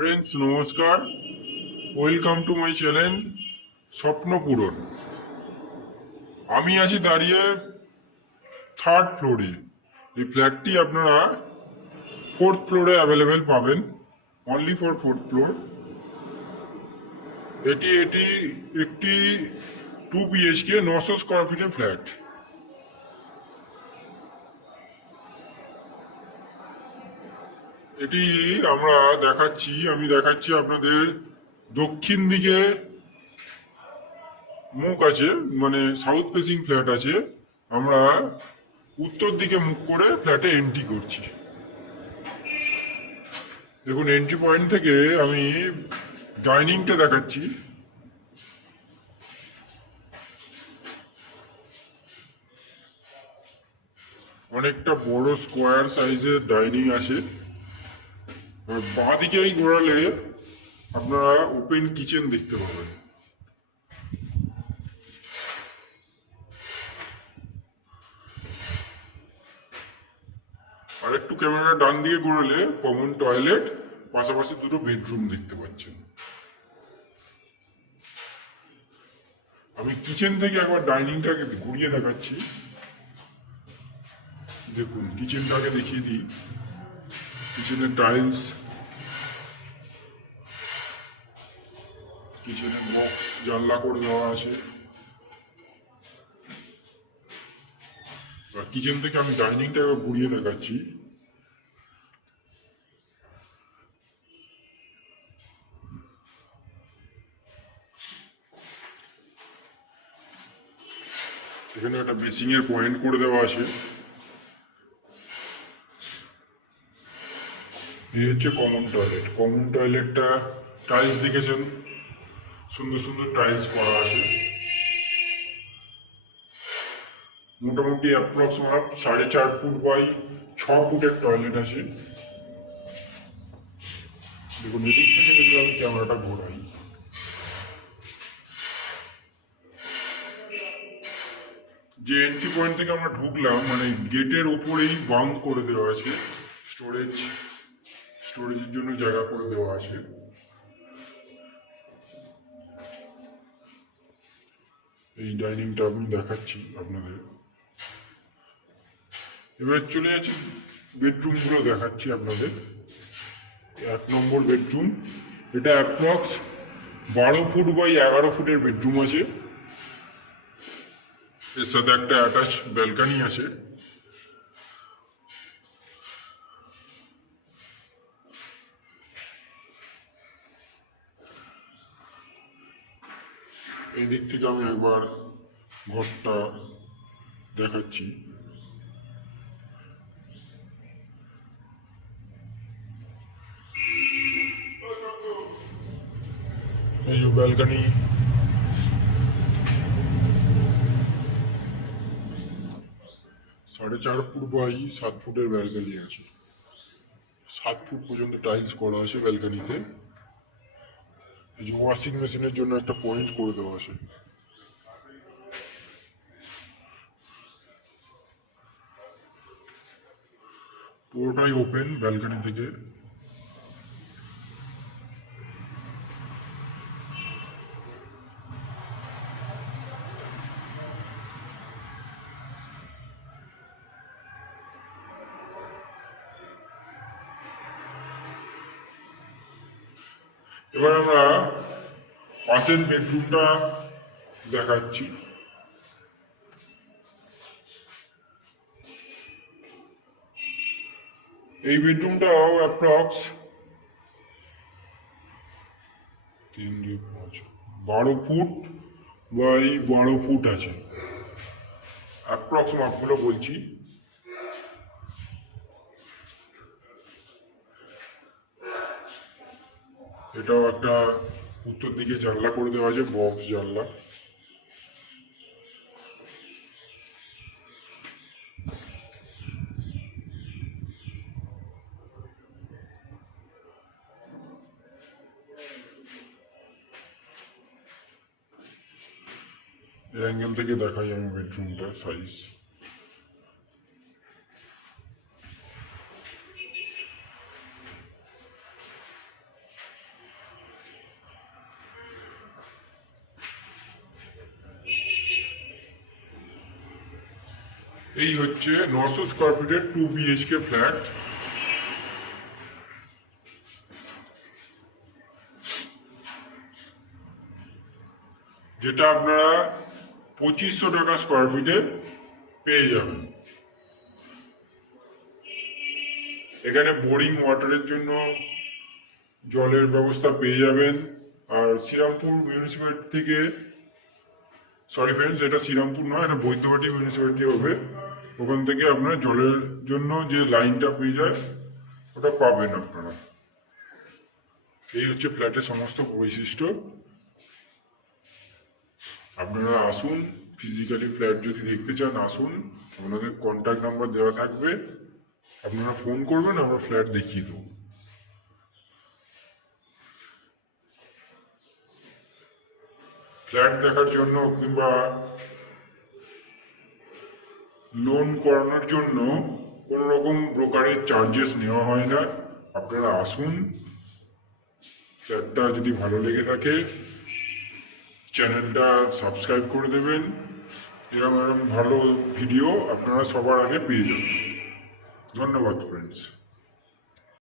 Friends নমস্কার, welcome to my channel স্বপ্ন পূরণ। আমি আছি দাঁড়িয়ে থার্ড ফ্লোরে। এই ফ্ল্যাটটি আপনারা ফোর্থ ফ্লোরে অ্যাভেলেবেল পাবেন, অনলি ফর ফোর্থ ফ্লোর। এটি এটি একটি 2 BHK 900 স্কোয়ার ফিটের ফ্ল্যাট। এটি আমি দেখাচ্ছি আপনাদের। দক্ষিণ দিকে মুখ আছে, মানে সাউথ ফেসিং ফ্ল্যাট আছে। আমরা উত্তর দিকে মুখ করে ফ্ল্যাটে এন্ট্রি করছি। দেখুন, এন্ট্রি পয়েন্ট থেকে আমি ডাইনিংটা দেখাচ্ছি। অনেকটা বড় স্কোয়ার সাইজের ডাইনিং আছে। বাঁ দিকেই ঘোরালে আপনারা ওপেন কিচেন দেখতে পাবেন। আর একটু ক্যামেরা ডান দিকে ঘোরালে কমন টয়লেট, পাশাপাশি দুটো বেডরুম দেখতে পাচ্ছেন। আমি কিচেন থেকে একবার ডাইনিংটাকে ঘুরিয়ে দেখাচ্ছি। দেখুন, কিচেনটাকে দেখিয়ে দিই। কিচেনের টাইলস, কিচেনের বক্স জানলা করে দেওয়া আছে। কিচেন থেকে আমি ডাইনিংটা একবার ঘুরিয়ে দেখাচ্ছি। এখানে একটা বেসিং এর পয়েন্ট করে দেওয়া আছে। এই হচ্ছে কমন টয়লেট। কমন টয়লেটটা টাইলস দেখেছেন, সুন্দর সুন্দর টাইলস করা আছে। মোটামুটি অ্যাপ্রক্স মাপ 4.5 ফুট বাই 6 ফুটের টয়লেট আছে। দেখুন, এদিক থেকে যদি আমি ক্যামেরাটা ঘোরাই, যে এন্ট্রি পয়েন্ট থেকে আমরা ঢুকলাম, মানে গেটের ওপরেই বাউন্ড করে দেওয়া আছে। স্টোরেজের জন্য জায়গা করে দেওয়া আছে। এই ডাইনিংটা আমি দেখাচ্ছি আপনাদের। এবার চলে যাচ্ছি বেডরুমগুলো দেখাচ্ছি আপনাদের। 1 নম্বর বেডরুম, এটা অ্যাপ্রক্স 12 ফুট বাই 11 ফুটের বেডরুম আছে। এর সাথে একটা অ্যাটাচ ব্যালকানি আছে। এই দিক থেকে আমি একবার ঘরটা দেখাচ্ছি। এই যে ব্যালকানি, 4.5 ফুট বাই 7 ফুটের ব্যালকানি আছে। 7 ফুট পর্যন্ত টাইলস করা আছে ব্যালকানিতে। এই যে ওয়াশিং মেশিনের জন্য একটা পয়েন্ট করে দেওয়া আছে। পুরোটাই ওপেন ব্যালকানি থেকে। এবার আমরা পাশের বেডরুমটা দেখাচ্ছি। এই বেডরুমটাও অ্যাপ্রক্স 12 ফুট বাই 12 ফুট আছে। অ্যাপ্রক্স মাপগুলো বলছি। এটাও একটা উত্তর দিকে জানলা করে দেওয়া আছে, বক্স জানলা। এই অ্যাঙ্গেল থেকে দেখাই আমি বেডরুমটা সাইজ। এই হচ্ছে 900 স্কোয়ার ফিটের 2 BHK ফ্ল্যাট। যেটা আপনারা 2500 টাকা স্কোয়ার ফিটে পেয়ে যাবেন। এখানে বোরিং ওয়াটারের জন্য জলের ব্যবস্থা পেয়ে যাবেন। আর শ্রীরামপুর মিউনিসিপ্যালিটি থেকে, সরি ফ্রেন্ডস, এটা শ্রীরামপুর নয়, এটা বৈদ্যবাটি মিউনিসিপ্যালিটি হবে। ওখান থেকে আপনারা জলের জন্য যে লাইনটা পেয়ে যায় ওটা পাবেন আপনারা। এই হচ্ছে ফ্ল্যাটের সমস্ত বৈশিষ্ট্য। আপনারা আসুন, ফিজিক্যালি ফ্ল্যাট যদি দেখতে চান আসুন, আপনাদের কন্ট্যাক্ট নাম্বার দেওয়া থাকবে, আপনারা ফোন করবেন, আমরা ফ্ল্যাট দেখিয়ে দেবো। ফ্ল্যাট দেখার জন্য কিংবা লোন করানোর জন্য কোনো রকম ব্রোকারেজ চার্জেস নেওয়া হয় না। আপনারা আসুন, ফ্ল্যাটটা যদি ভালো লেগে থাকে চ্যানেলটা সাবস্ক্রাইব করে দেবেন। এরকম ভালো ভিডিও আপনারা সবার আগে পেয়ে যাবেন। ধন্যবাদ ফ্রেন্ডস।